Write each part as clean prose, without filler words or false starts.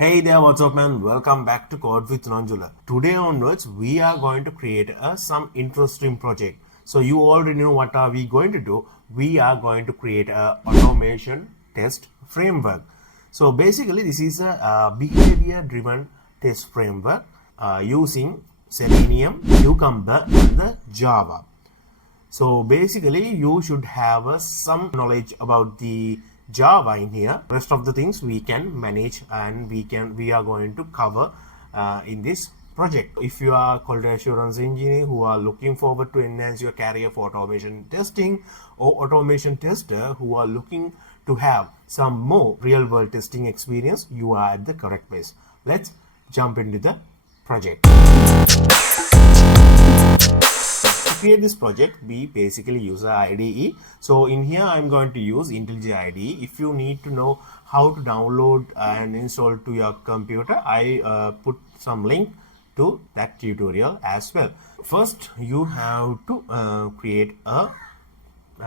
Hey there, what's up man? Welcome back to Code with Nanjula. Today onwards, we are going to create some interesting project. So you already know what are we going to do. We are going to create a automation test framework. So basically, this is a behavior-driven test framework using Selenium, Cucumber, and the Java. So basically, you should have some knowledge about the Java in here. Rest of the things we can manage and we are going to cover in this project. If you are quality assurance engineer who are looking forward to enhance your career for automation testing, or automation tester who are looking to have some more real world testing experience, you are at the correct place. Let's jump into the project. To create this project, we basically use a IDE. So in here I'm going to use IntelliJ IDE. If you need to know how to download and install to your computer, I put some link to that tutorial as well. First you have to create a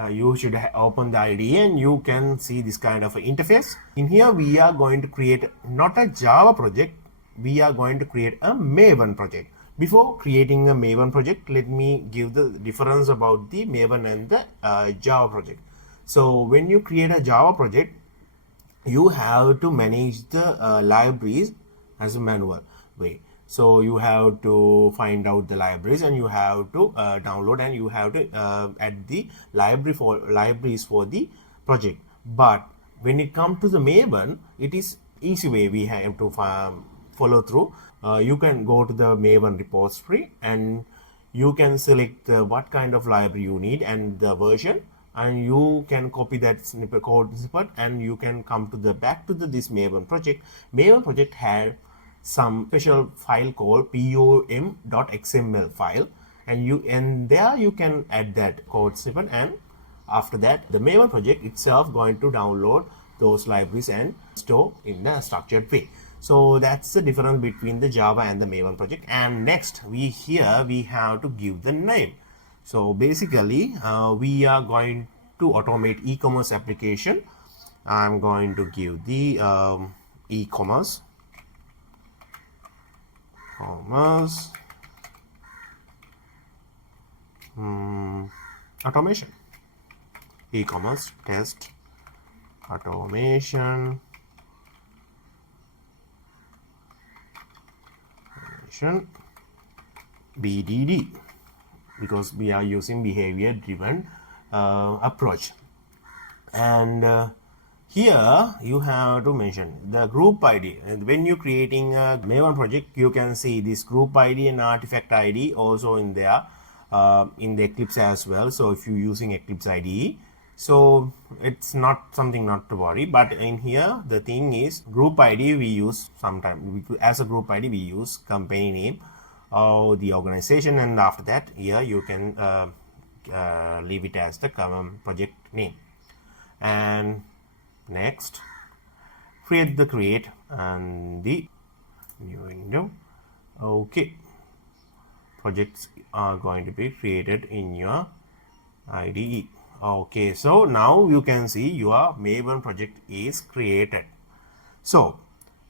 you should open the IDE and you can see this kind of interface. In here we are going to create not a Java project, we are going to create a Maven project. Before creating a Maven project, let me give the difference about the Maven and the Java project. So when you create a Java project, you have to manage the libraries as a manual way. So you have to find out the libraries and you have to download and you have to add the libraries for the project. But when it comes to the Maven, it is easy way. We have to follow through. You can go to the Maven repository and you can select what kind of library you need and the version, and you can copy that code snippet and you can come to the back to this Maven project. Maven project had some special file called pom.xml file, and there you can add that code snippet, and after that the Maven project itself going to download those libraries and store in a structured way. So that's the difference between the Java and the Maven project. And next we have to give the name. So basically we are going to automate e-commerce application. I'm going to give the e-commerce automation, e-commerce test automation BDD, because we are using behavior driven approach. And here you have to mention the group ID. And when you're creating a Maven project, you can see this group ID and artifact ID also in there in the Eclipse as well. So if you're using Eclipse IDE, so it's not something not to worry. But in here the thing is, group ID we use sometimes as a group ID we use company name or the organization, and after that here you can leave it as the project name. And next, create and the new window. Okay, projects are going to be created in your IDE. Okay, so now you can see your Maven project is created. So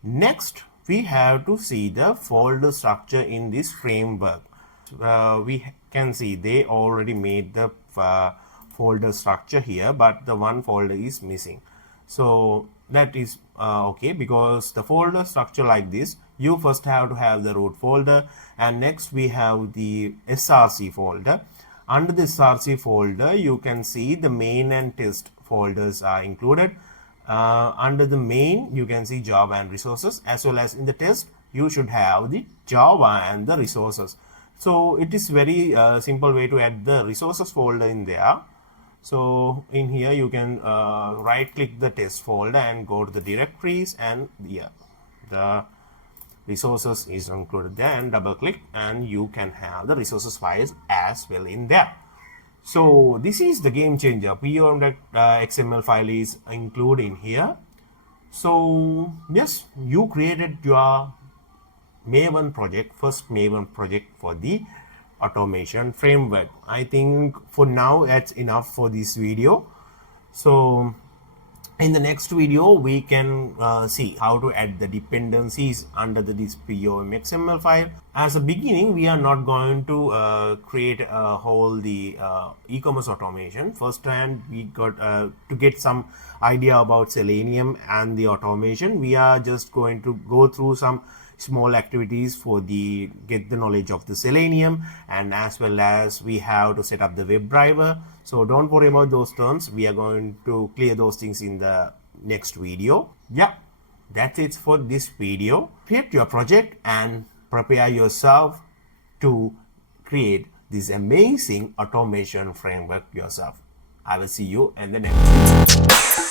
next we have to see the folder structure in this framework. We can see they already made the folder structure here, but the one folder is missing. So that is okay, because the folder structure like this, you first have to have the root folder, and next we have the SRC folder. Under the SRC folder, you can see the main and test folders are included. Under the main, you can see Java and resources, as well as in the test, you should have the Java and the resources. So it is very simple way to add the resources folder in there. So in here you can right click the test folder and go to the directories, and the resources is included there, and double click and you can have the resources files as well in there. So this is the game changer. pom.xml file is included in here. So yes, you created your Maven project, first Maven project for the automation framework. I think for now that's enough for this video. So In the next video, we can see how to add the dependencies under this pom.xml file. As a beginning, we are not going to create a whole e-commerce automation. First time we got to get some idea about Selenium and the automation. We are just going to go through some small activities for get the knowledge of the Selenium, and as well as we have to set up the WebDriver. So don't worry about those terms. We are going to clear those things in the next video. Yeah, that's it for this video. Create your project and prepare yourself to create this amazing automation framework yourself. I will see you in the next video.